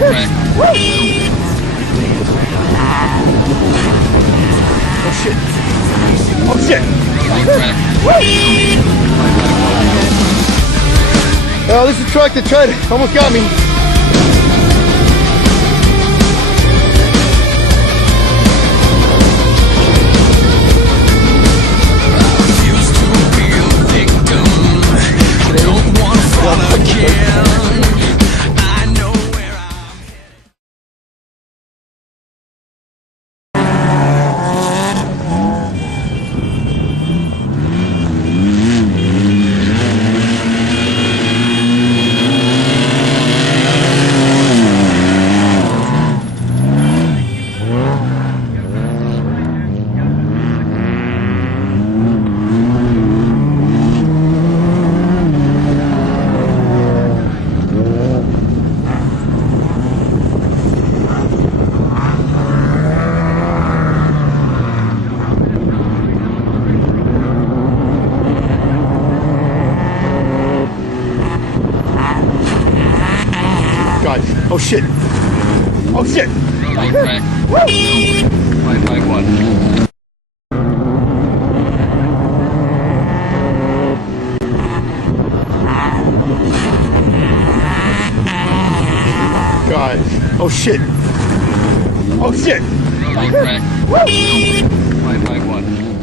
Oh shit. Oh shit. Oh, this is a truck that almost got me. God. Oh shit. Oh shit. Flag 1. God. Oh shit. Oh shit. Flag 1.